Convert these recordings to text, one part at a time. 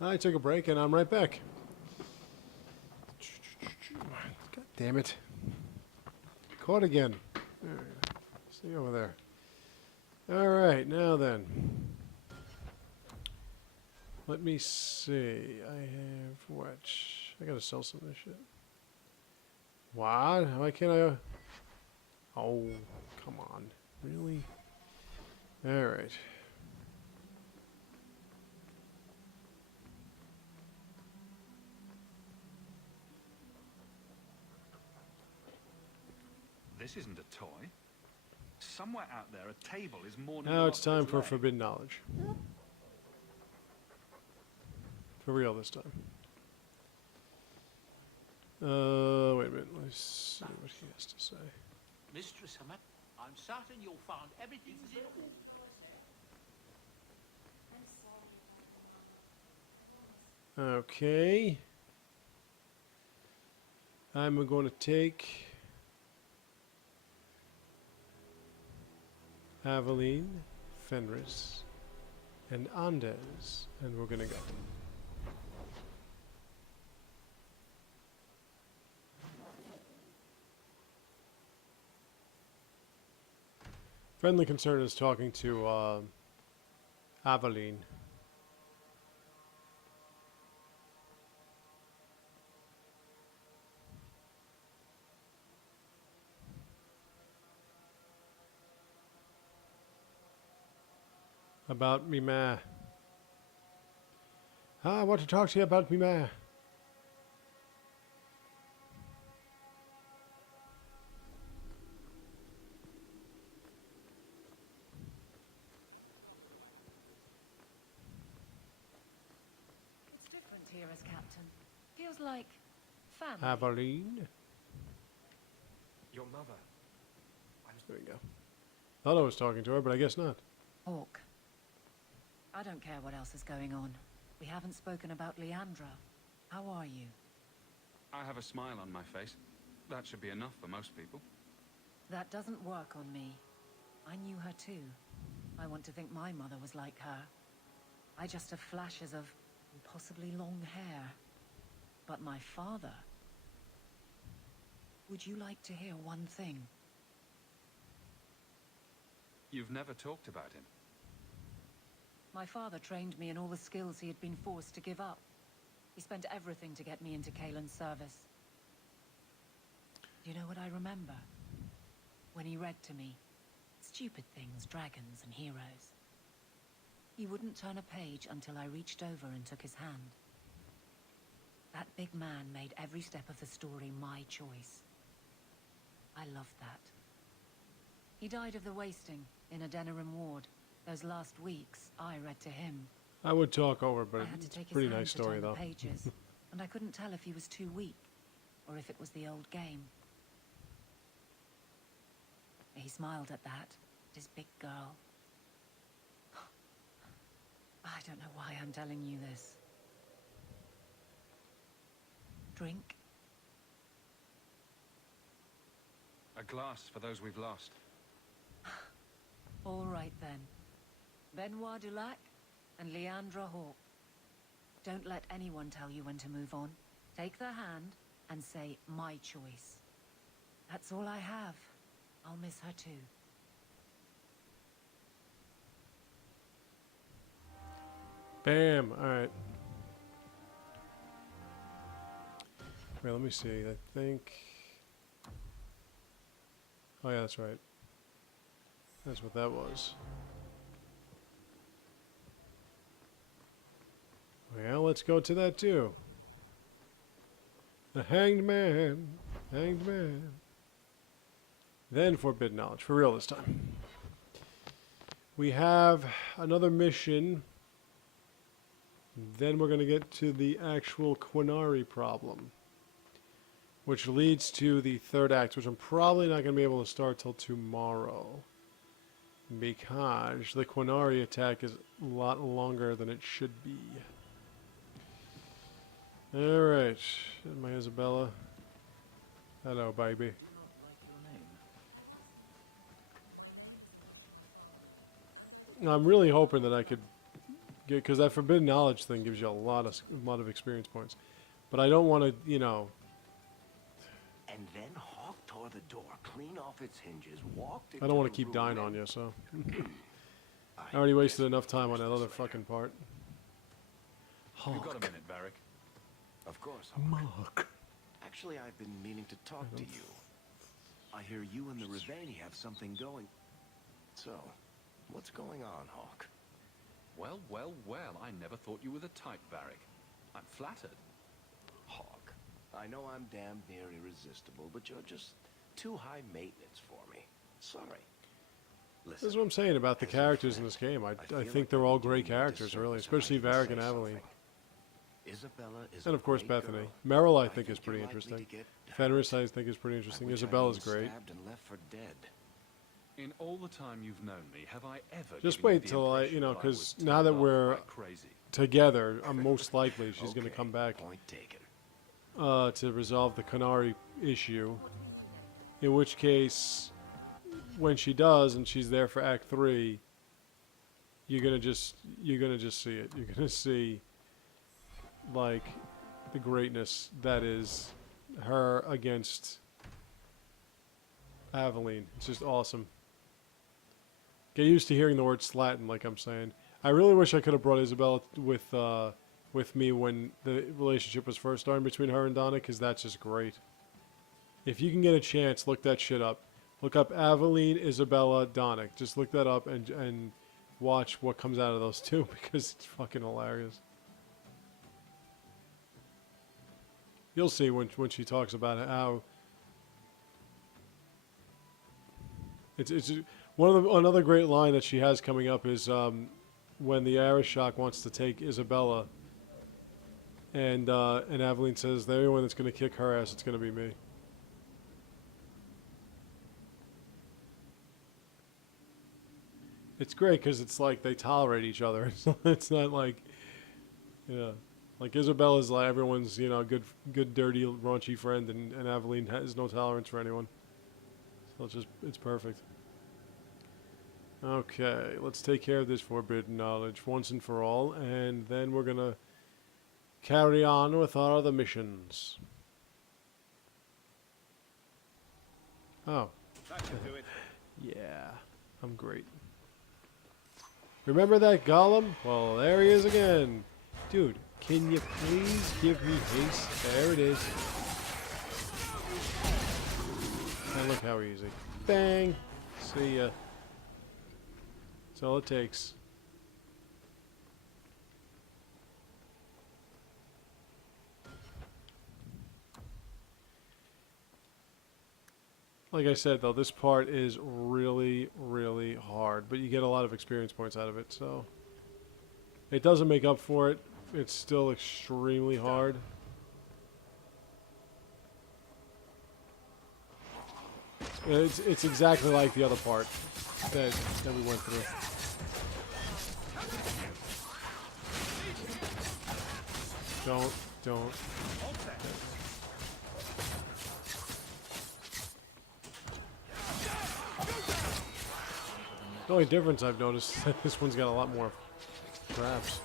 I took a break and I'm right back. God damn it. Caught again. There, stay over there. Alright, now then. Let me see. I have what? I gotta sell some of this shit. What? Why can't I? Oh, come on. Really? Alright. This isn't a toy. Somewhere out there, a table is mourning. Now it's time for forbidden knowledge. For real this time. Wait a minute. Let's see what he has to say. Mistress Hammett, I'm certain you'll find everything's in order. Okay. I'm going to take Aveline, Fenris, and Andes, and we're going to go. Friendly Concern is talking to Aveline. About me ma. I want to talk to you about me ma. It's different here as captain. Feels like family. Aveline. Your mother. There we go. Thought I was talking to her, but I guess not. Hawk. I don't care what else is going on. We haven't spoken about Leandra. How are you? I have a smile on my face. That should be enough for most people. That doesn't work on me. I knew her too. I want to think my mother was like her. I just have flashes of possibly long hair. But my father... Would you like to hear one thing? You've never talked about him. My father trained me in all the skills he had been forced to give up. He spent everything to get me into Kaelin's service. Do you know what I remember? When he read to me. Stupid things, dragons and heroes. He wouldn't turn a page until I reached over and took his hand. That big man made every step of the story my choice. I loved that. He died of the wasting in a Denerim ward. Those last weeks, I read to him. I would talk over, but I had to it's take a pretty his hand nice to story, turn the though. pages, and I couldn't tell if he was too weak, or if it was the old game. He smiled at that, his big girl. I don't know why I'm telling you this. Drink? A glass for those we've lost. All right then. Benoit Dulac and Leandra Hawk. Don't let anyone tell you when to move on. Take their hand and say, my choice. That's all I have. I'll miss her too. Bam! Alright. Wait, let me see. I think... Oh yeah, that's right. That's what that was. Well, let's go to that too. The Hanged Man. Hanged Man. Then Forbidden Knowledge. For real this time. We have another mission. Then we're going to get to the actual Qunari problem. Which leads to the third act, which I'm probably not going to be able to start till tomorrow. Because the Qunari attack is a lot longer than it should be. Alright, my Isabela. Hello, baby. I'm really hoping that I could because that forbidden knowledge thing gives you a lot of experience points. But I don't want to, you know. And then Hawk tore the door clean off its hinges, walked I don't want to keep dying on you, so. I already wasted enough time on that other fucking part. You've got a Hawk. minute, Varric. Of course, Hawk. Mark. Actually, I've been meaning to talk to you. I hear you and the Rivani have something going. So, what's going on, Hawk? Well, well, well, I never thought you were the type, Varric. I'm flattered. Hawk, I know I'm damn near irresistible, but you're just too high maintenance for me. Sorry. This Listen, is what I'm saying about the as a characters in friend, this game. I feel think like they're I'd all be great doing you a characters, really, disservice if I especially didn't Varric say and Aveline. something. Isabela is And a of course great Bethany. girl. Meryl, I I think, is think you're pretty likely interesting. to get Fenris, hurt. I think, is pretty I interesting. wish I'd Isabella's been great. stabbed and left for dead. In all the time you've known me, have I ever Just given you wait the till impression that I because was now that turned on we're like crazy? together, I'm most likely she's going to Okay, come back Point taken. to resolve the Qunari issue. In which case, when she does and she's there for Act 3, you're gonna just see it. You're gonna see like the greatness that is her against Aveline. It's just awesome. Get used to hearing the word Slatin, like I'm saying. I really wish I could have brought Isabella with me when the relationship was first starting between her and Donna, because that's just great. If you can get a chance, look that shit up. Look up Aveline, Isabella, Donick. Just look that up and watch what comes out of those two, because it's fucking hilarious. You'll see when she talks about how it's another great line that she has coming up is when the Arishok wants to take Isabella, and Aveline says the only one that's going to kick her ass, it's going to be me. It's great because it's like they tolerate each other. It's not like, yeah, like Isabella's like everyone's, you know, good dirty raunchy friend, and Aveline has no tolerance for anyone. So it's perfect. Okay, let's take care of this forbidden knowledge once and for all, and then we're gonna carry on with our other missions. Oh, That should do it. yeah, I'm great. Remember that golem? Well, there he is again. Dude, can you please give me haste? There it is. And look how easy. Bang! See ya. That's all it takes. Like I said, though, this part is really, really hard, but you get a lot of experience points out of it, so it doesn't make up for it. It's still extremely hard. It's exactly like the other part that we went through. Don't. The only difference I've noticed is that this one's got a lot more traps.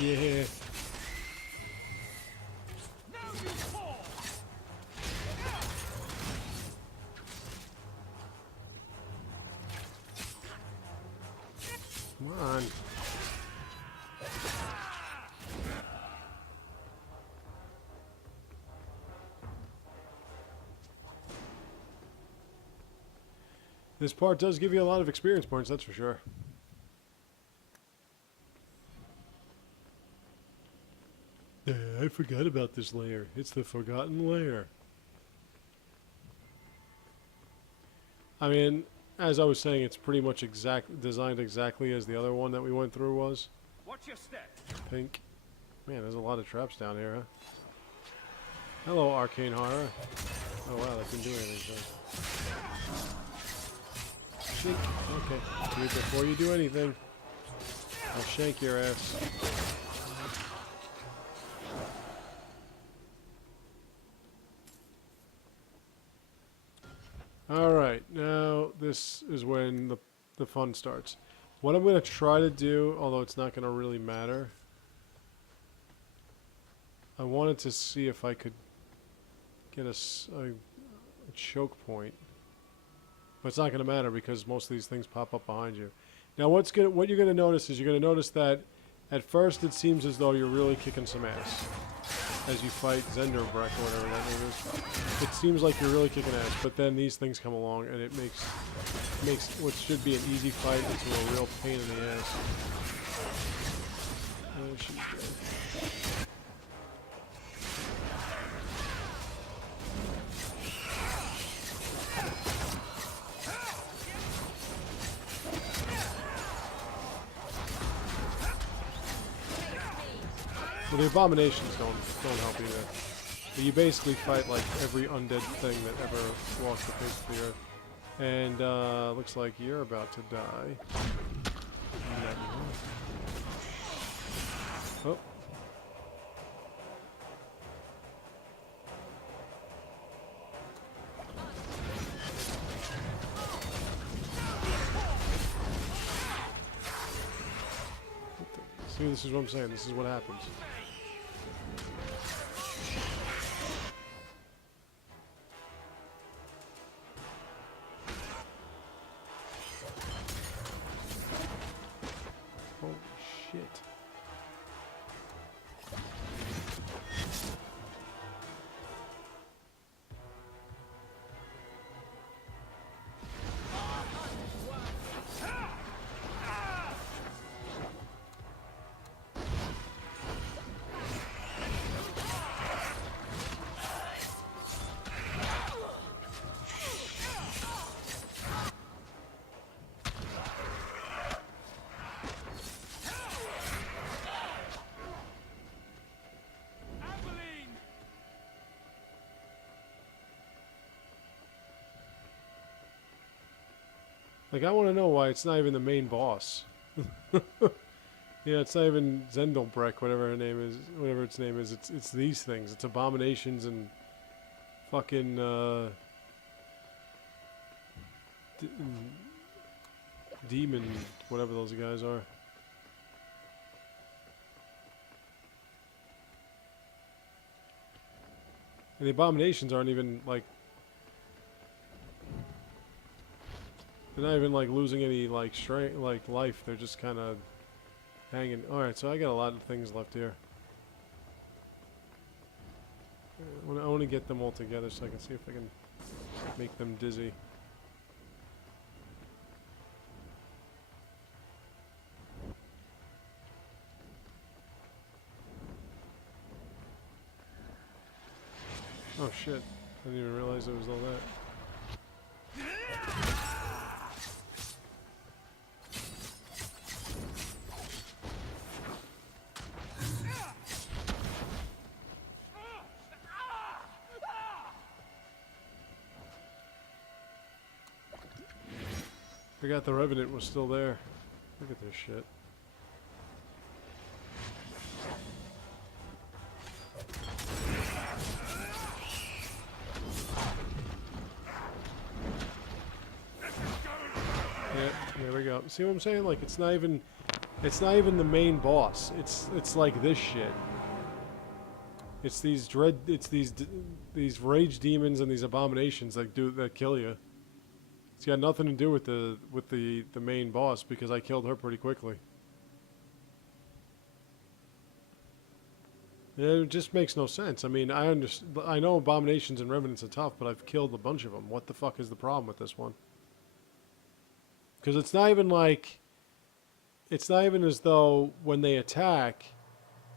Yeah. Come on. This part does give you a lot of experience points, that's for sure. I forgot about this layer. It's the forgotten layer. I mean, as I was saying, it's pretty much designed exactly as the other one that we went through was. Watch your step. Pink. Man, there's a lot of traps down here, huh? Hello, arcane horror. Oh wow, that didn't do anything. So. Shake. Okay. Dude, before you do anything, I'll shank your ass. Alright, now this is when the fun starts. What I'm going to try to do, although it's not going to really matter, I wanted to see if I could get a choke point. But it's not going to matter because most of these things pop up behind you. Now what you're going to notice is you're going to notice that at first it seems as though you're really kicking some ass as you fight Zenderbreck or whatever that name is. It seems like you're really kicking ass, but then these things come along and it makes what should be an easy fight into a real pain in the ass. She's dead. Well, the abominations don't help either. But you basically fight like every undead thing that ever walks the face of the earth. And looks like you're about to die. Oh. See, this is what I'm saying. This is what happens. Holy shit. Like, I want to know why it's not even the main boss. Yeah, it's not even Zendelbreck, whatever its name is. It's these things. It's abominations and fucking demon, whatever those guys are. And the abominations aren't even like. They're not even like losing any like strength, like life. They're just kind of hanging. All right, so I got a lot of things left here. I want to get them all together so I can see if I can make them dizzy. Oh shit! I didn't even realize it was all that. Forgot the Revenant was still there. Look at this shit. Yeah, there we go. See what I'm saying? Like it's not even the main boss. It's like this shit. It's these these rage demons and these abominations that kill you. It's got nothing to do with the main boss because I killed her pretty quickly. It just makes no sense. I mean, I know abominations and revenants are tough, but I've killed a bunch of them. What the fuck is the problem with this one? Because it's not even as though when they attack,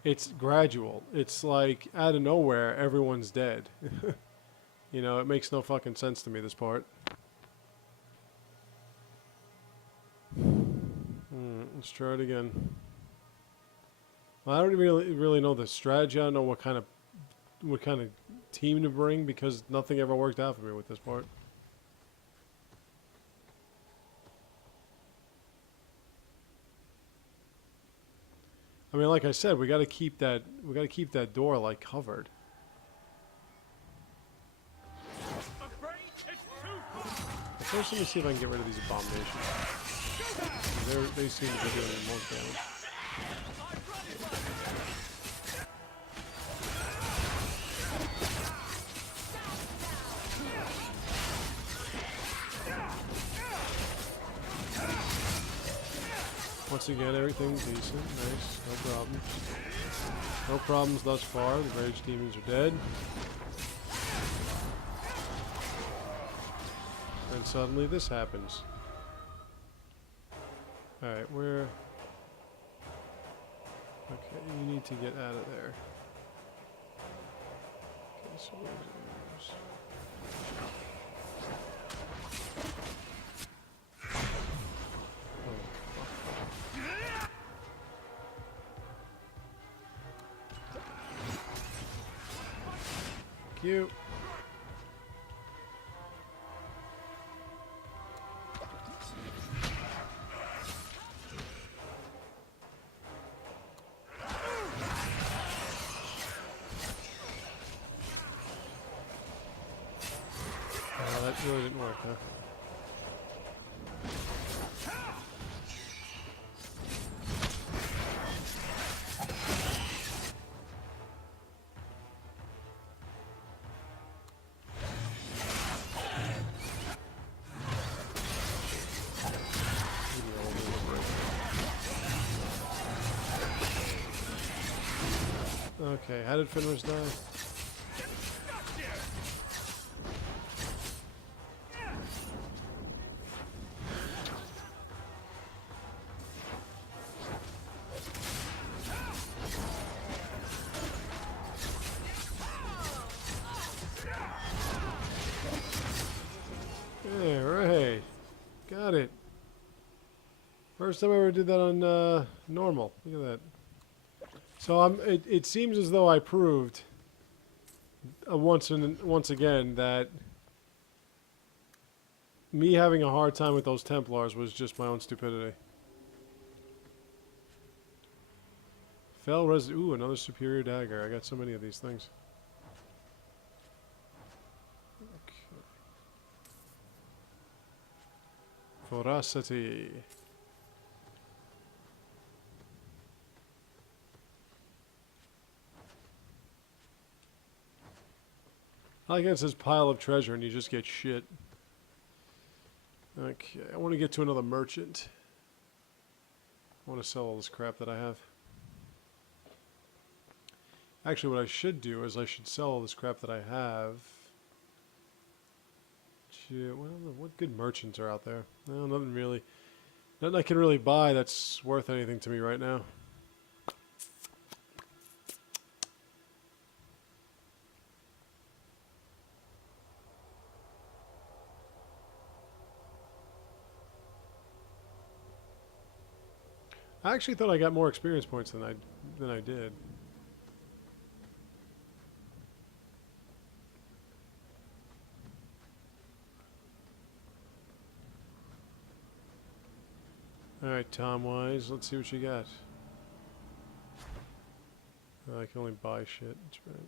it's gradual. It's like out of nowhere, everyone's dead. You know, it makes no fucking sense to me, this part. Let's try it again. Well, I don't really know the strategy. I don't know what kind of team to bring because nothing ever worked out for me with this part. I mean, like I said, we got to keep that door like covered. First, let me see if I can get rid of these abominations. They seem to be doing more damage. Once again, everything's decent. Nice. No problems. No problems thus far. The rage demons are dead. And suddenly this happens. Alright, where... Okay, you need to get out of there. Okay, so where's yours? Thank you. That really didn't work, huh? Okay, how did Fenris die? Yeah, right. Got it. First time I ever did that on normal. Look at that. So it seems as though I proved once again that me having a hard time with those Templars was just my own stupidity. Ooh, another superior dagger. I got so many of these things. Okay. Voracity. I like it says pile of treasure and you just get shit. Okay, I want to get to another merchant. I want to sell all this crap that I have. Actually, what I should do is I should sell all this crap that I have. Well, what good merchants are out there? Well, nothing I can really buy that's worth anything to me right now. I actually thought I got more experience points than I did. Alright, Tom Wise, let's see what you got. I can only buy shit, that's right.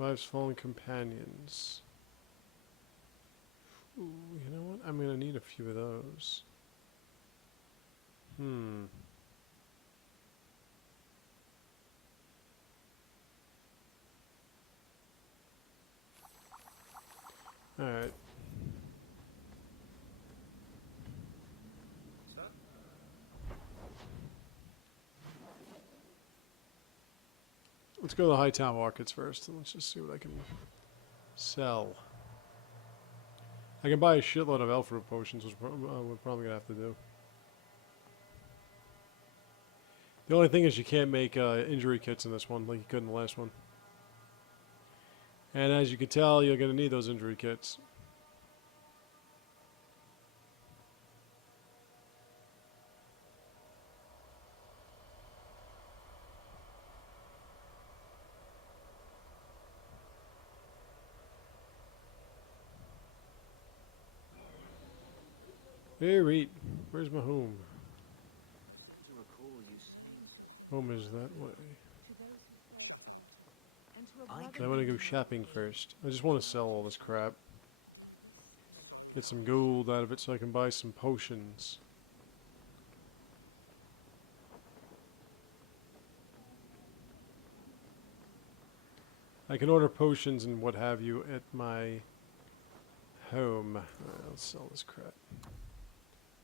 Life's Fallen Companions. Ooh, you know what? I'm gonna need a few of those. Alright. Let's go to the Hightown markets first, and let's just see what I can sell. I can buy a shitload of elf root potions, which we're probably gonna have to do. The only thing is you can't make injury kits in this one like you could in the last one. And as you can tell, you're going to need those injury kits. Hey, Reed. Where's my home? To recall you saying so. Home is that way. To those who thirsty, and to a I brother I want to go who shopping first. I just want to sell all this crap. Get some gold out of it so I can buy some potions. I can order potions and what have you at my home. Alright, let's sell this crap.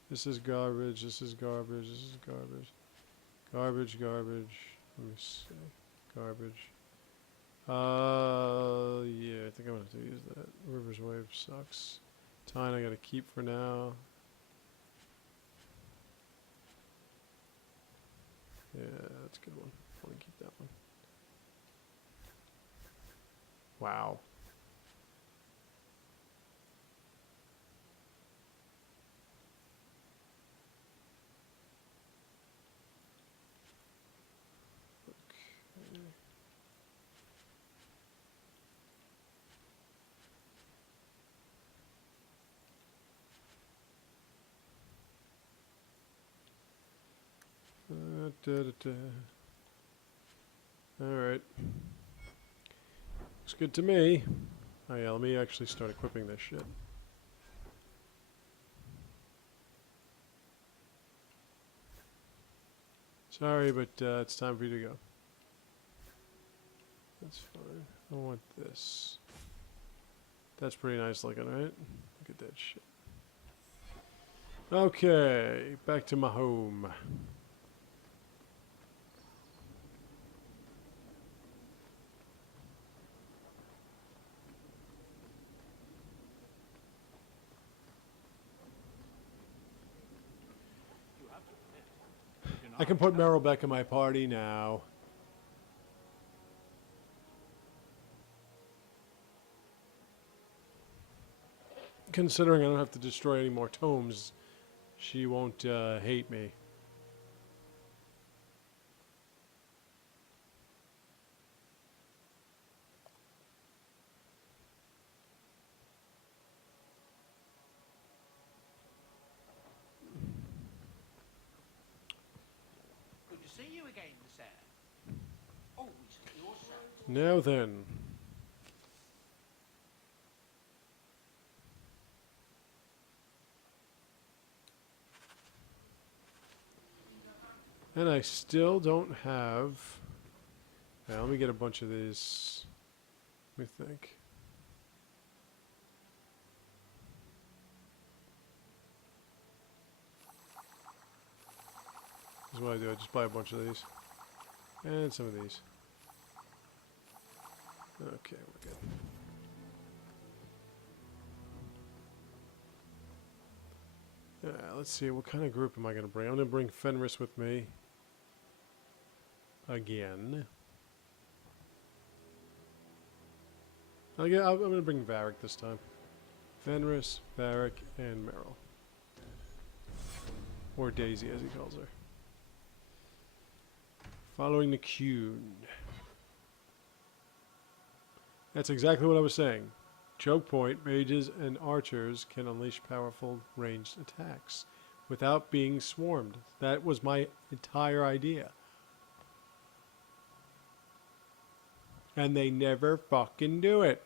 This is garbage, this is garbage, this is garbage. Garbage, garbage. Let me see. Garbage. Yeah, I think I'm gonna have to use that. River's Wave sucks. Tine I gotta keep for now. Yeah, that's a good one. I want to keep that one. Wow. Okay. Alright. Looks good to me. Oh yeah, let me actually start equipping this shit. Sorry, but it's time for you to go. That's fine. I want this. That's pretty nice looking, right? Look at that shit. Okay, back to my home. You have to admit. I can put Meryl back in my party now. Considering I don't have to destroy any more tomes, she won't hate me. Good to see you again, sir. Always at your service. Now then. And I still don't have... Now, let me get a bunch of these. Let me think. This is what I do. I just buy a bunch of these. And some of these. Okay, we're good. Let's see. What kind of group am I going to bring? I'm going to bring Fenris with me. Again. I'm going to bring Varric this time. Fenris, Varric, and Meryl. Or Daisy, as he calls her. Following the Qun. That's exactly what I was saying. Choke point, mages, and archers can unleash powerful ranged attacks without being swarmed. That was my entire idea. And they never fucking do it.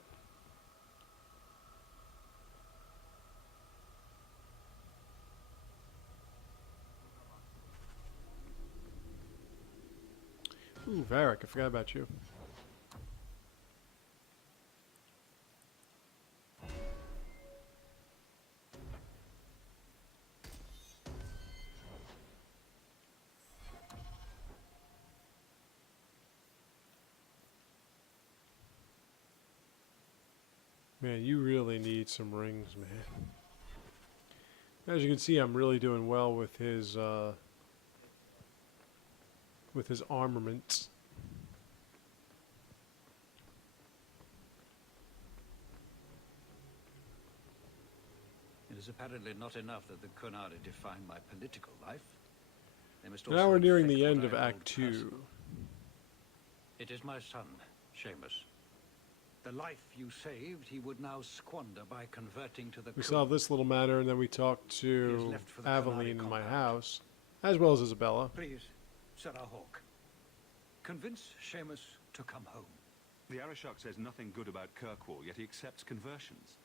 Ooh, Varric, I forgot about you. Man, you really need some rings, man. As you can see, I'm really doing well with his armament. It is apparently not enough that the Qunari define my political life. They must Now also we're nearing affect the what end I of hold Act 2. personal. It is my son, Seamus. The life you saved, he would now squander by converting to the We Qunari. solved this little matter, and then we talked He is to left for the Aveline Qunari in my compound. house, as well as Isabella. Please, Sarah Hawk. Convince Seamus to come home. The Arishok says nothing good about Kirkwall, yet he accepts conversions.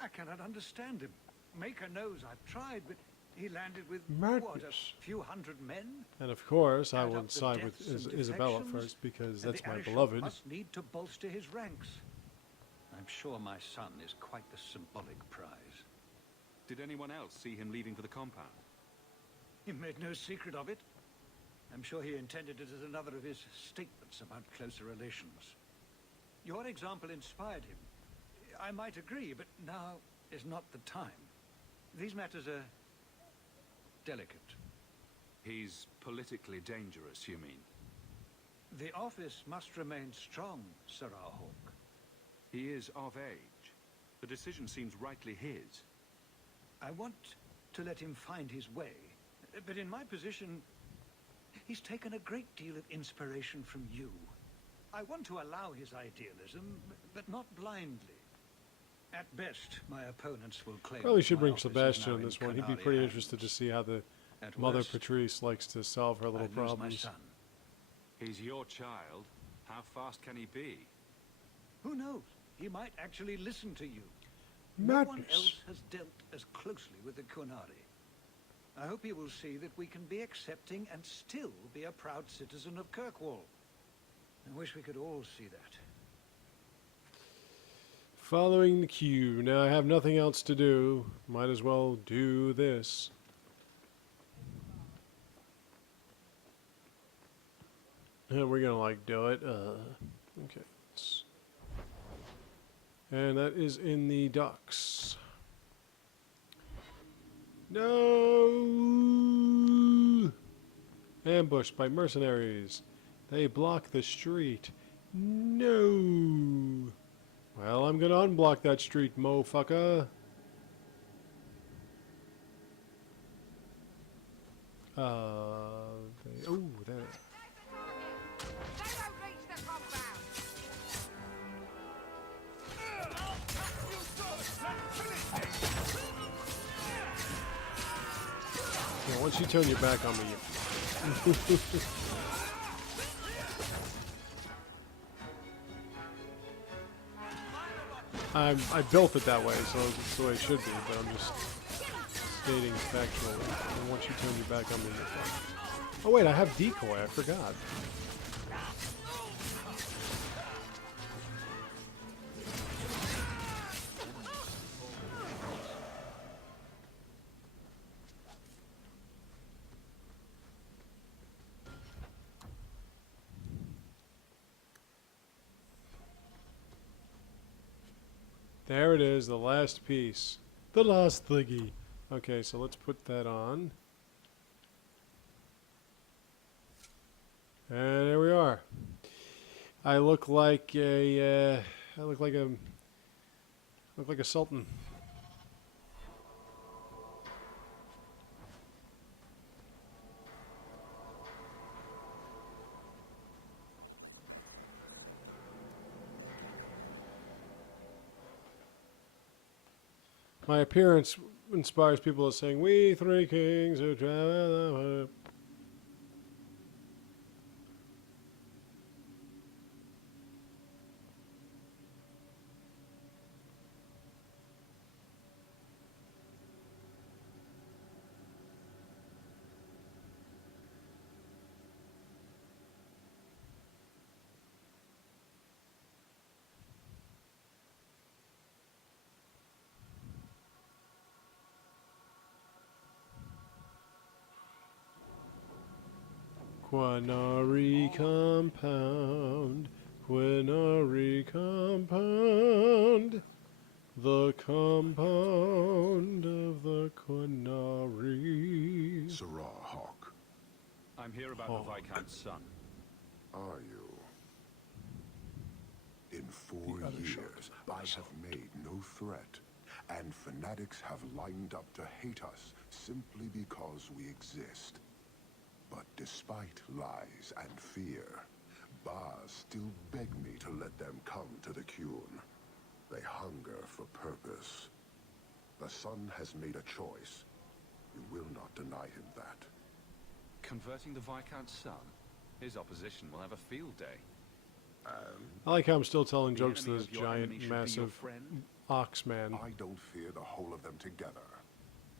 I cannot understand him. Maker knows I've tried, but he landed with, what, Madness. a few hundred men? And of course, I Add would up the side with deaths and Isabella defections, first, because and that's the my Arishok beloved. must need to bolster his ranks. I'm sure my son is quite the symbolic prize. Did anyone else see him leaving for the compound? He made no secret of it. I'm sure he intended it as another of his statements about closer relations. Your example inspired him. I might agree, but now is not the time. These matters are delicate. He's politically dangerous, you mean? The office must remain strong, Sarah Hawk. He is of age. The decision seems rightly his. I want to let him find his way, but in my position, he's taken a great deal of inspiration from you. I want to allow his idealism, but not blindly. At best, my opponents will claim Probably that should my bring office is Sebastian now on in this one. He'd be Qunari pretty hands. interested to see how the At Mother worst, Patrice likes to solve her little I'd lose my problems. son. He's your child. How fast can he be? Who knows? He might actually listen to you. No one Madness. else has dealt as closely with the Qunari. I hope he will see that we can be accepting and still be a proud citizen of Kirkwall. I wish we could all see that. Following the queue. Now I have nothing else to do. Might as well do this. And we're gonna like do it. Okay. And that is in the docks. No! Ambushed by mercenaries. They block the street. No! Well, I'm gonna unblock that street, mofucker. Oh, there. Yeah, once you turn your back on me, I built it that way, so it's the way it should be, but I'm just stating factually. And once you turn your back on me, you're fucked. Oh wait, I have decoy, I forgot. There it is, the last piece. The last thingy. Okay, so let's put that on. And there we are. I look like a I look like a sultan. My appearance inspires people to sing, "We three kings who travel." Qunari compound, Qunari compound, the compound of the Qunari. Sarah Hawk, I'm here about the Viscount's son. are you? In 4 The other years, shark. I have made no threat, and fanatics have lined up to hate us simply because we exist. But despite lies and fear, Bars still beg me to let them come to the Qun. They hunger for purpose. The son has made a choice. You will not deny him that. Converting the Viscount's son? His opposition will have a field day. I like how I'm still telling The jokes to enemy this of your enemy giant, should be your massive friend? ox man, I don't fear the whole of them together.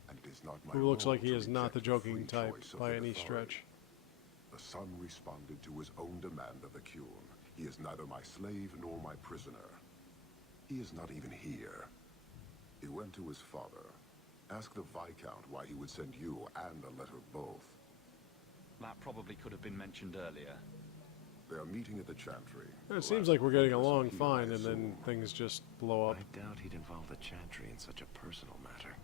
And it is not my who looks role like he to is not reject the joking free type choice of by the any authority. stretch. The son responded to his own demand of the Qun. He is neither my slave nor my prisoner. He is not even here. He went to his father. Ask the Viscount why he would send you and a letter both. That probably could have been mentioned earlier. They are meeting at the Chantry. It seems like we're getting along fine, and then things just blow up. I doubt he'd involve the Chantry in such a personal matter.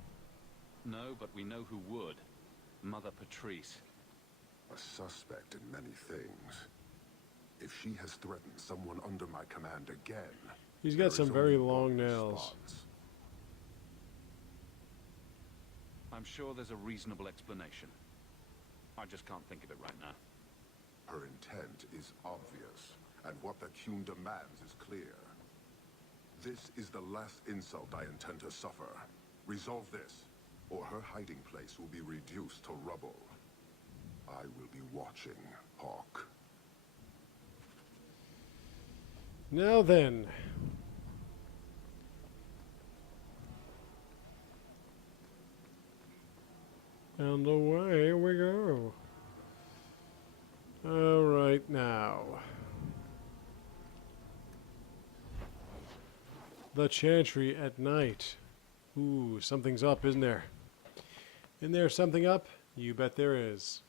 No, but we know who would. Mother Patrice. A suspect in many things. If she has threatened someone under my command again... He's there got some is very only one long nails. response. I'm sure there's a reasonable explanation. I just can't think of it right now. Her intent is obvious, and what the Qun demands is clear. This is the last insult I intend to suffer. Resolve this, or her hiding place will be reduced to rubble. I will be watching, Hawk. Now then. And away we go. All right, now. The Chantry at night. Ooh, something's up, isn't there? Isn't there something up? You bet there is.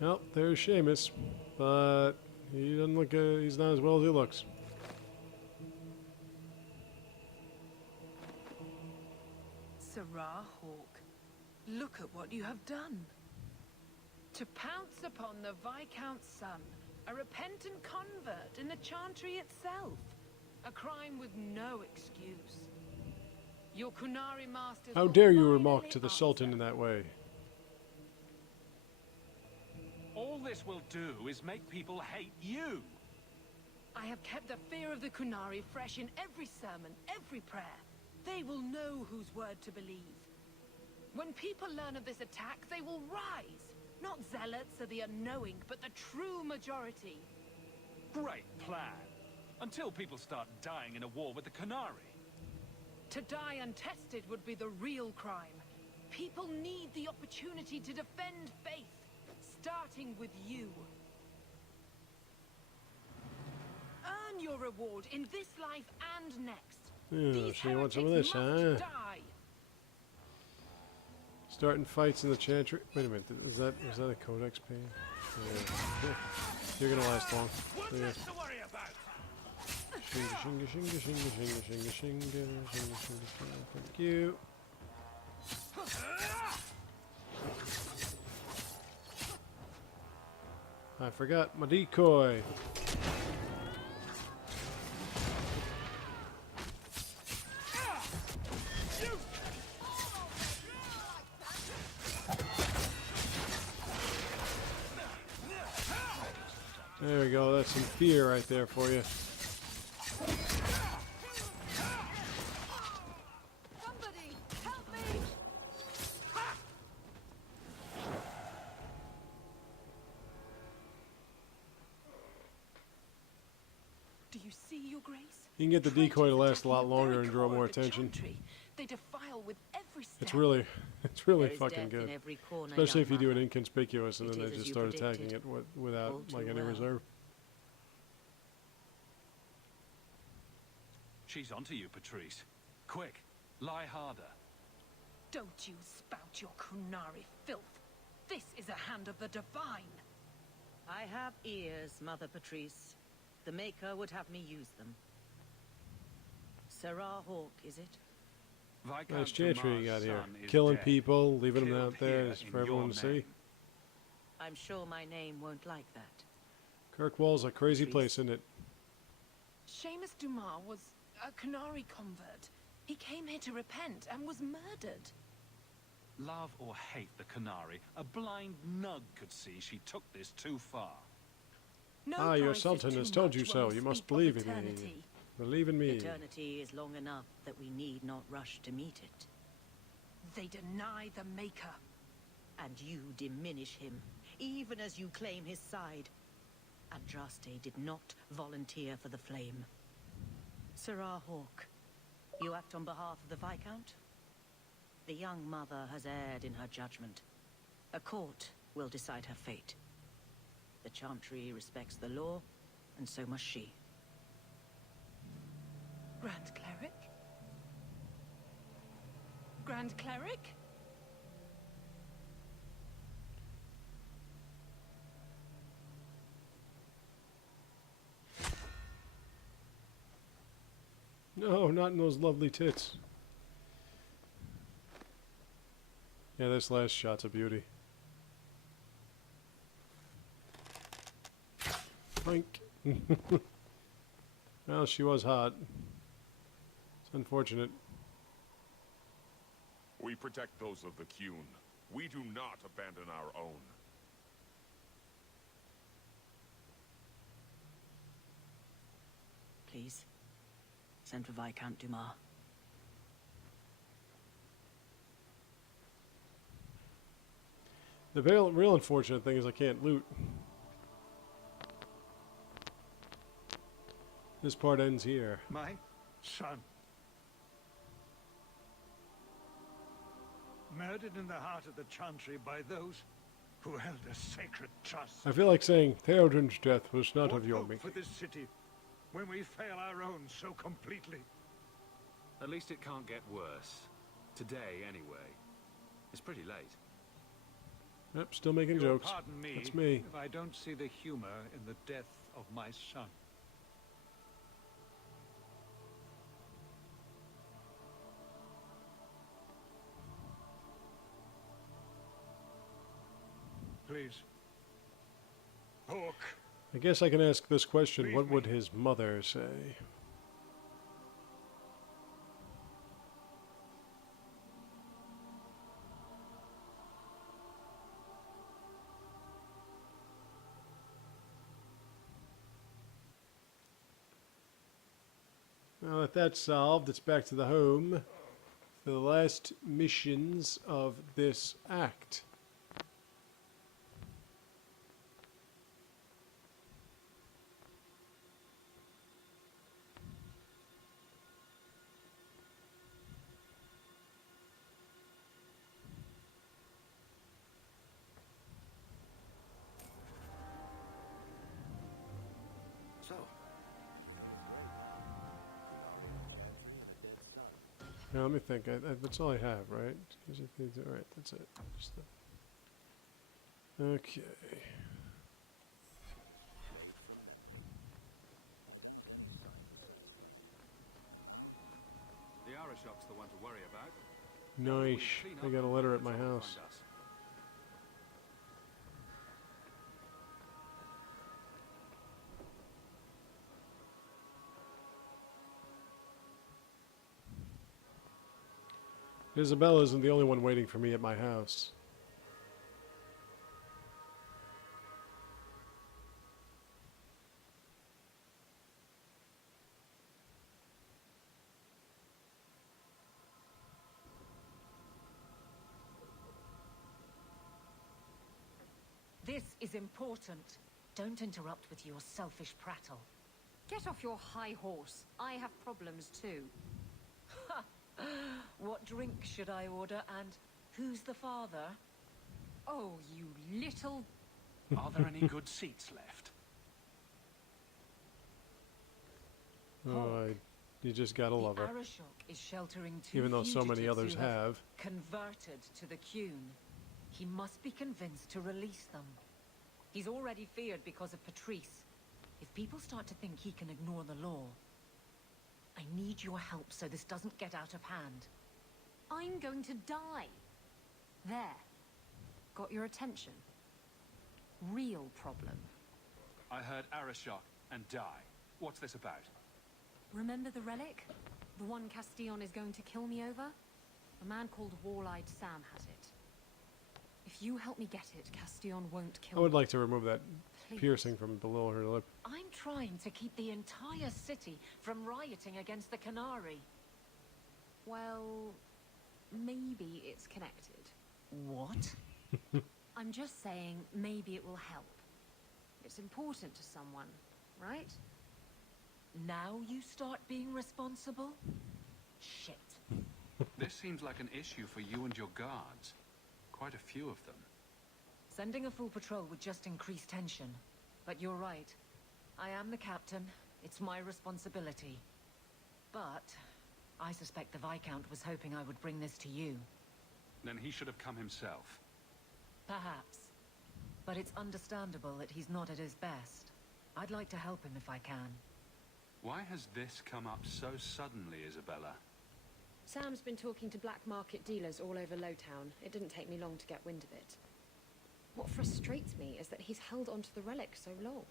Well, there's Seamus, but he doesn't look. He's not as well as he looks. Sirrah Hawk, look at what you have done. To pounce upon the Viscount's son, a repentant convert in the Chantry itself. A crime with no excuse. Your Qunari masters How will dare you finally remark to the Sultan answer. in that way? All this will do is make people hate you. I have kept the fear of the Qunari fresh in every sermon, every prayer. They will know whose word to believe. When people learn of this attack, they will rise. Not zealots or the unknowing, but the true majority. Great plan. Until people start dying in a war with the Qunari. To die untested would be the real crime. People need the opportunity to defend faith, starting with you. Earn your reward in this life and next. Yeah, These so you want some of heretics this, must huh? die. Starting fights in the Chantry. Wait a minute, was that a codex page? Yeah. You're gonna last long. Yeah. Shinga, shinga, shinga, shinga, shinga, shinga, shinga, shinga, shinga, shinga. Thank you. I forgot my decoy. There we go, that's some fear right there for you. Somebody, help me! Do you see, Your Grace? You can get the decoy to last a lot longer and draw more Attacking the very attention. core of the Chantry. They defile with every step. It's really There is fucking death in good. every corner, Especially young if you do it mother. inconspicuous and It then is they as just you start attacking predicted. it without All too like any well. reserve. She's onto you, Patrice. Quick, lie harder. Don't you spout your Qunari filth. This is a hand of the divine. I have ears, Mother Patrice. The Maker would have me use them. Sarah Hawke, is it? Viscount Nice chantry you got Dumas' here. son is Killing dead. people, leaving them Killed out there here is in for everyone your to see. name. I'm sure my name won't like that. Kirkwall's a crazy Please. place, isn't it? Seamus Dumas was a Qunari convert. He came here to repent and was murdered. Love or hate the Qunari, a blind nug could see she took this too far. No Ah, your price is sultan too has told you much so. when we You must speak of believe in me. eternity. Believe in me. Eternity is long enough that we need not rush to meet it. They deny the Maker. And you diminish him, even as you claim his side. Andraste did not volunteer for the flame. Sarah Hawke, you act on behalf of the Viscount? The young mother has erred in her judgment. A court will decide her fate. The Chantry respects the law, and so must she. Grand Cleric? Grand Cleric? No, not in those lovely tits. Yeah, this last shot's a beauty. Blink. Well, she was hot. It's unfortunate. We protect those of the Qun. We do not abandon our own. Please, send for Viscount Dumas. The real unfortunate thing is I can't loot. This part ends here. My son. Murdered in the heart of the Chantry by those who held a sacred trust. I feel like saying Theoden's death was not What of your hope making. for this city when we fail our own so completely? At least it can't get worse. Today, anyway. It's pretty late. Yep, still making You'll jokes. pardon me That's me. if I don't see the humor in the death of my son. Please. Hawke. I guess I can ask this question. Leave What me. would his mother say? Now that that's solved, it's back to the home for the last missions of this act. So, Now let me think. That's all I have, right? All right, that's it. Just okay. The Arishok's the one to worry about. Nice. I got a letter at my house. Isabela isn't the only one waiting for me at my house. This is important. Don't interrupt with your selfish prattle. Get off your high horse. I have problems too. What drink should I order, and who's the father? Oh, you little... Are there any good seats left? Oh, you just gotta love The her. Arishok is sheltering two Even though so many fugitives others who have. converted to the Qun. He must be convinced to release them. He's already feared because of Patrice. If people start to think he can ignore the law, I need your help so this doesn't get out of hand. I'm going to die. There. Got your attention? Real problem. I heard Arashok and die. What's this about? Remember the relic? The one Castillon is going to kill me over? A man called Wall-Eyed Sam has it. If you help me get it, Castillon won't kill I would me. like to remove that Please. piercing from below her lip. I'm trying to keep the entire city from rioting against the Qunari. Well, maybe it's connected. What? I'm just saying maybe it will help. It's important to someone, right? Now you start being responsible? Shit. This seems like an issue for you and your guards. Quite a few of them. Sending a full patrol would just increase tension. But you're right. I am the captain. It's my responsibility. But I suspect the Viscount was hoping I would bring this to you. Then he should have come himself. Perhaps. But it's understandable that he's not at his best. I'd like to help him if I can. Why has this come up so suddenly, Isabela? Sam's been talking to black market dealers all over Lowtown. It didn't take me long to get wind of it. What frustrates me is that he's held onto the relic so long.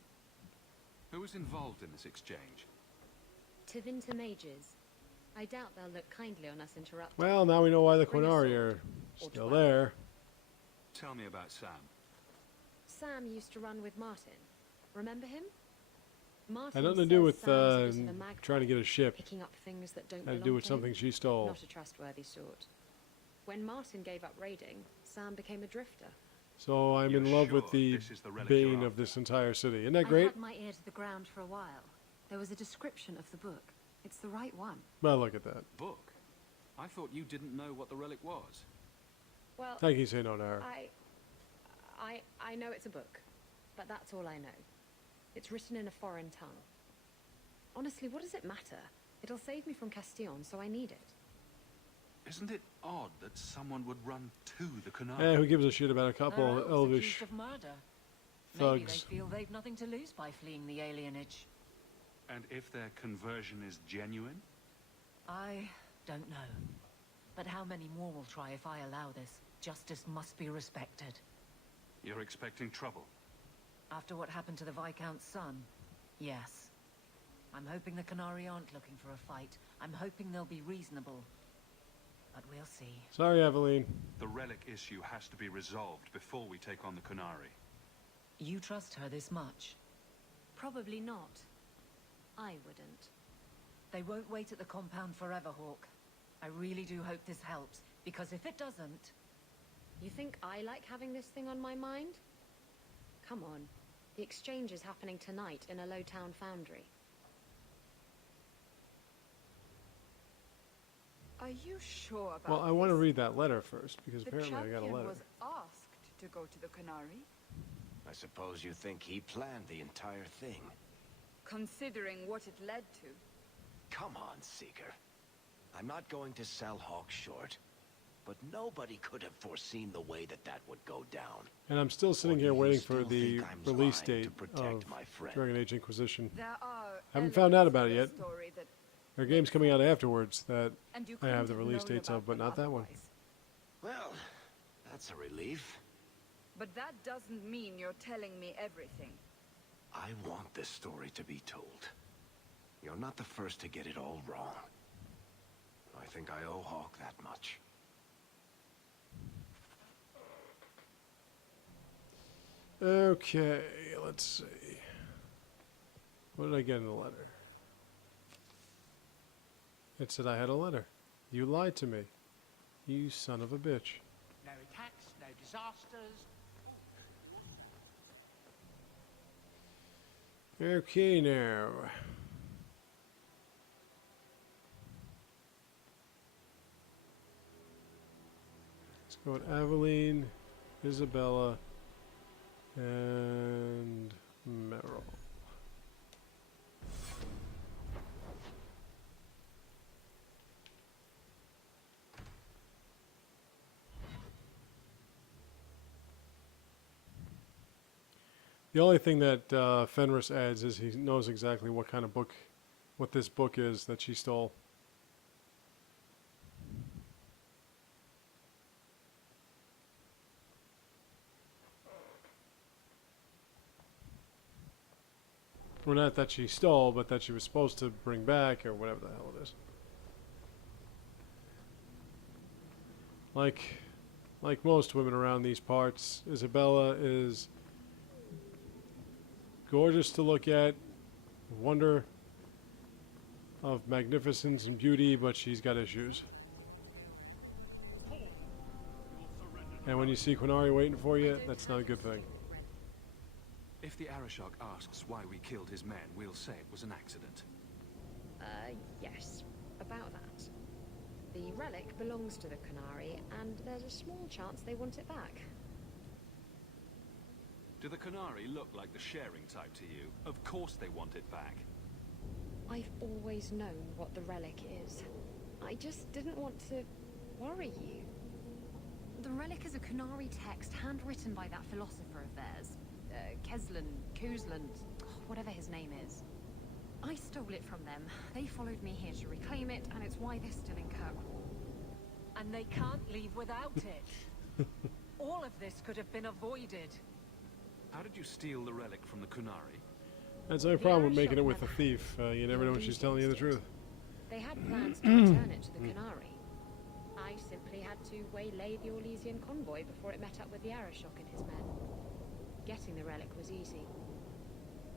Who was involved in this exchange? Tevinter mages. I doubt they'll look kindly on us interrupting. Well, now we know why the Bring a Qunari sword, are or still 12. there. Tell me about Sam. Sam used to run with Martin. Remember him? Martin Had nothing to do says with Sam's a bit of a magpie, trying to get a ship. picking up things that don't Had to belong do with to something him. she stole. Not a trustworthy sort. When Martin gave up raiding, Sam became a drifter. So I'm You're in love with sure the this is the relic bane you're of this after? entire city. Isn't that I great? had my ear to the ground for a while. There was a description of the book. It's the right one. Well, look at that. Book? I thought you didn't know what the relic was. Well, Thank you, say no to her. I know it's a book, but that's all I know. It's written in a foreign tongue. Honestly, what does it matter? It'll save me from Castillon, so I need it. Isn't it odd that someone would run to the Qunari? Eh, who gives a shit about a couple They're of elves elvish accused of murder. Maybe thugs? they feel they've nothing to lose by fleeing the alienage. And if their conversion is genuine? I don't know. But how many more will try if I allow this? Justice must be respected. You're expecting trouble. After what happened to the Viscount's son, yes. I'm hoping the Qunari aren't looking for a fight. I'm hoping they'll be reasonable. But we'll see. Sorry, Eveline. The relic issue has to be resolved before we take on the Qunari. You trust her this much? Probably not. I wouldn't. They won't wait at the compound forever, Hawk. I really do hope this helps, because if it doesn't... You think I like having this thing on my mind? Come on. The exchange is happening tonight in a Lowtown foundry. Are you sure about Well, I want to read that letter first, because The apparently I got a champion letter. was asked to go to the Qunari, I suppose you think he planned the entire thing. considering what it led to. Come on, Seeker. I'm not going to sell Hawk short, but nobody could have foreseen the way that that would go down. And I'm still sitting Or do here you waiting for still the think I'm release lying date to protect of my friend? Dragon Age Inquisition. There are Haven't found out elements about of it the yet. story that, There are games coming out afterwards that and you I have the couldn't release known dates about of, but them not that one. otherwise. Well, that's a relief. But that doesn't mean you're telling me everything. I want this story to be told. You're not the first to get it all wrong. I think I owe Hawk that much. Okay, let's see. What did I get in the letter? It said I had a letter. You lied to me. You son of a bitch. No attacks, no disasters. Okay, now. Let's go with Aveline, Isabela, and Merrill. The only thing that Fenris adds is he knows exactly what kind of book, what this book is that she stole. Well, not that she stole, but that she was supposed to bring back, or whatever the hell it is. Like most women around these parts, Isabela is gorgeous to look at, wonder of magnificence and beauty, but she's got issues. And when you see Qunari waiting for you, that's not a good thing. If the Arashok asks why we killed his men, we'll say it was an accident. Yes. About that. The relic belongs to the Qunari, and there's a small chance they want it back. Do the Qunari look like the sharing type to you? Of course they want it back. I've always known what the relic is. I just didn't want to worry you. The relic is a Qunari text handwritten by that philosopher of theirs. Kuzlan, whatever his name is. I stole it from them. They followed me here to reclaim it, and it's why they're still in Kirkwall. And they can't leave without it. All of this could have been avoided. How did you steal the relic from the Qunari? That's no problem with making it with a thief. You never know when she's telling you the truth. They had plans to return it to the Qunari. I simply had to waylay the Orlesian convoy before it met up with the Arashok and his men. Getting the relic was easy.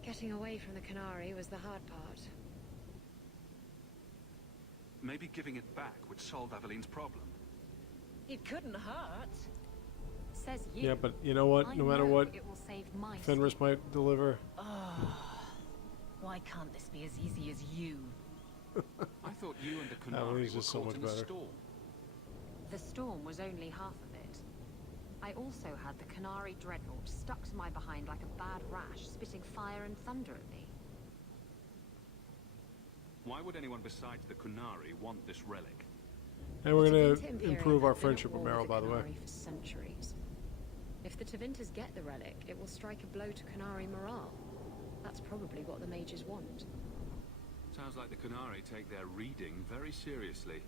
Getting away from the Qunari was the hard part. Maybe giving it back would solve Aveline's problem. It couldn't hurt. Says you. Yeah, but you know what? No matter what it will save my Fenris might deliver. Why can't this be as easy as you? I thought you and the Qunari Aveline's were just so caught much in the better. storm. The storm was only half of it. I also had the Qunari dreadnought stuck to my behind like a bad rash, spitting fire and thunder at me. Why would anyone besides the Qunari want this relic? And we're The going Tevinter to Imperium improve our have been at friendship with war Meryl, by the way. Qunari for centuries. If the Tevinters get the relic, it will strike a blow to Qunari morale. That's probably what the mages want. Sounds like the Qunari take their reading very seriously.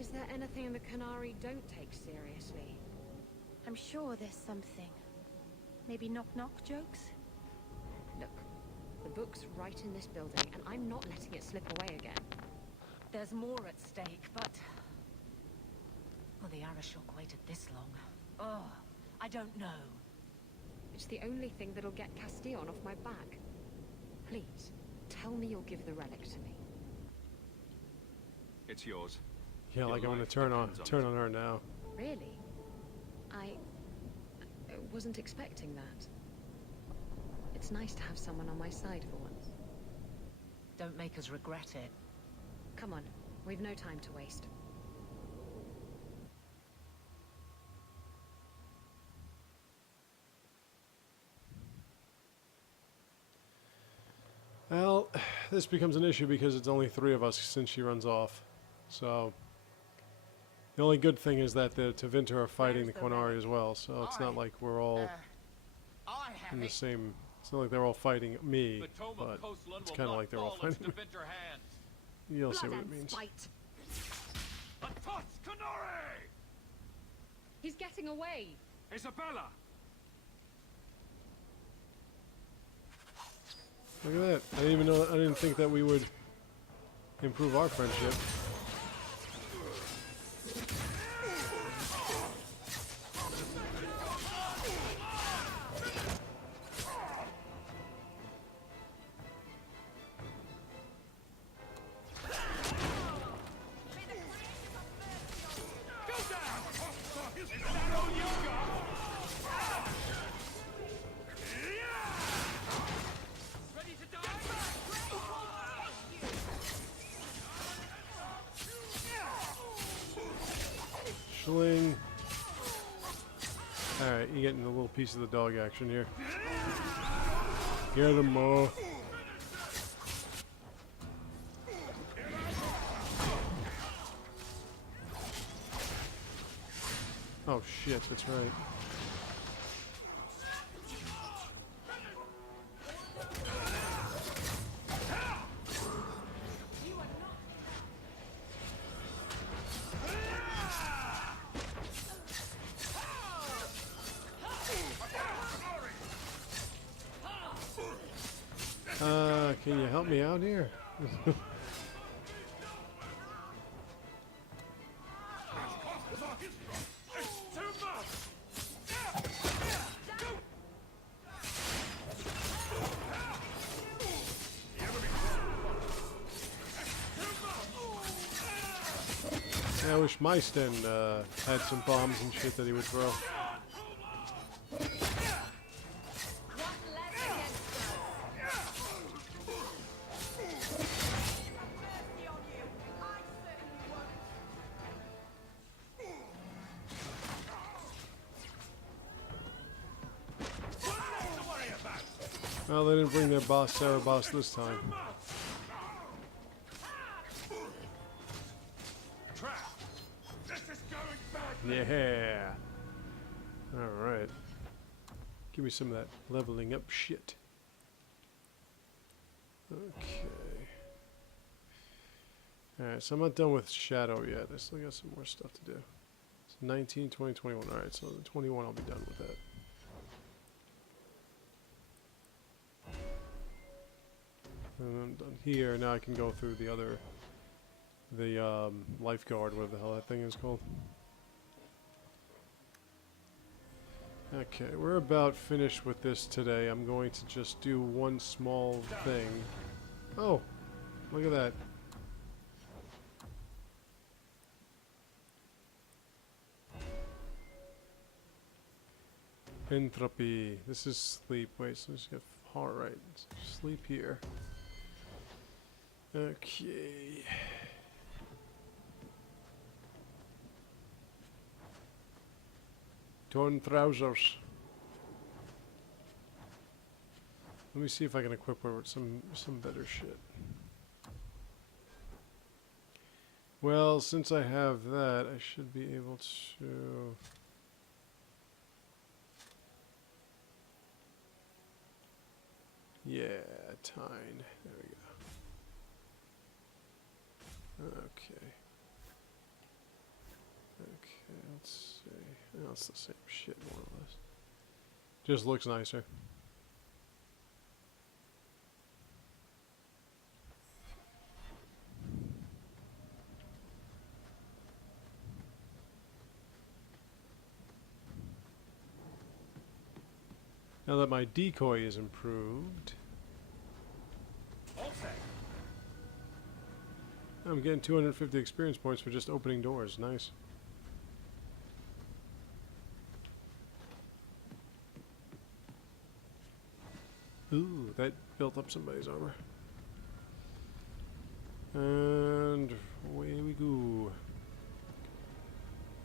Is there anything the Qunari don't take seriously? I'm sure there's something. Maybe knock-knock jokes? Look, the book's right in this building, and I'm not letting it slip away again. There's more at stake, but... Well, the Arashok waited this long. Oh, I don't know. It's the only thing that'll get Castillon off my back. Please, tell me you'll give the relic to me. It's yours. Yeah, like I'm going to turn on her now. Really? I wasn't expecting that. It's nice to have someone on my side for once. Don't make us regret it. Come on, we've no time to waste. Well, this becomes an issue because it's only 3 of us since she runs off. So, the only good thing is that the Tevinter are fighting the Qunari as well, so it's not like we're all in the same... It's not like they're all fighting me, but it's kind of like they're all fighting me. You'll see what it means. He's getting away! Isabela! Look at that. I didn't even know... I didn't think that we would improve our friendship. Schling. Alright, you're getting a little piece of the dog action here. Get him all. Oh shit, that's right. Can you help me out here? Yeah, I wish my stand had some bombs and shit that he would throw. Well, they didn't bring their boss, Sarah boss, this time. Yeah. Alright. Give me some of that leveling up shit. Okay. Alright, so I'm not done with Shadow yet. I still got some more stuff to do. It's 19, 20, 21. Alright, so the 21 I'll be done with that. And I'm done here. Now I can go through the other... the lifeguard, whatever the hell that thing is called. Okay, we're about finished with this today. I'm going to just do one small thing. Oh, look at that. Entropy. This is sleep. Wait, so let's get heart right. Sleep here. Okay. Torn trousers. Let me see if I can equip her with some better shit. Well, since I have that, I should be able to... Yeah, Tyne. There we go. Okay. Okay, let's see. Oh, it's the same shit, more or less. Just looks nicer. Now that my decoy is improved, I'm getting 250 experience points for just opening doors. Nice. Ooh, that built up somebody's armor. And away we go.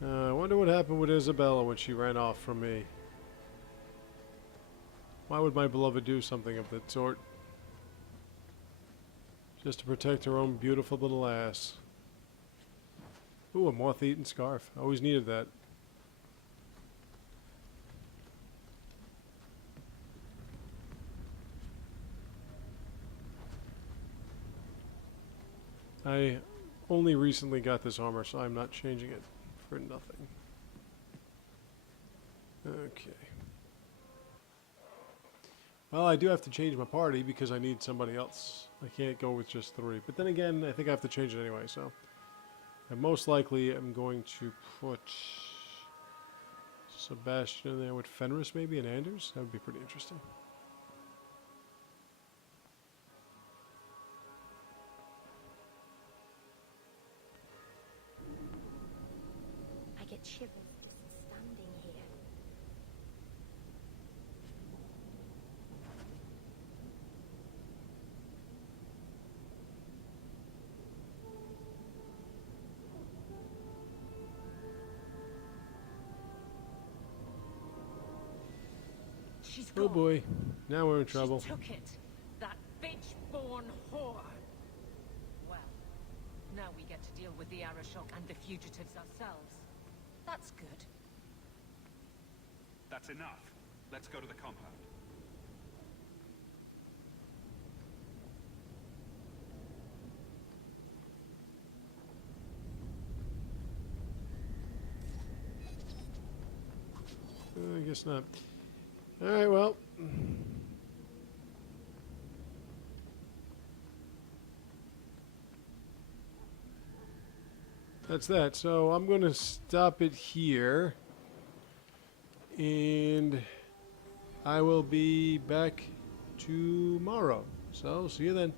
I wonder what happened with Isabela when she ran off from me. Why would my beloved do something of that sort? Just to protect her own beautiful little ass. Ooh, a moth-eaten scarf. I always needed that. I only recently got this armor, so I'm not changing it for nothing. Okay. Well, I do have to change my party because I need somebody else. I can't go with just 3. But then again, I think I have to change it anyway, so... I most likely am going to put... Sebastian in there with Fenris, maybe, and Anders? That would be pretty interesting. I get shivers just standing here. She's Oh gone. boy, now we're in trouble. She took it. That bitch-born whore. Well, now we get to deal with the Arashok and the fugitives ourselves. That's good. That's enough. Let's go to the compound. I guess not. Alright, well. that's that. So I'm going to stop it here. And I will be back tomorrow. So see you then.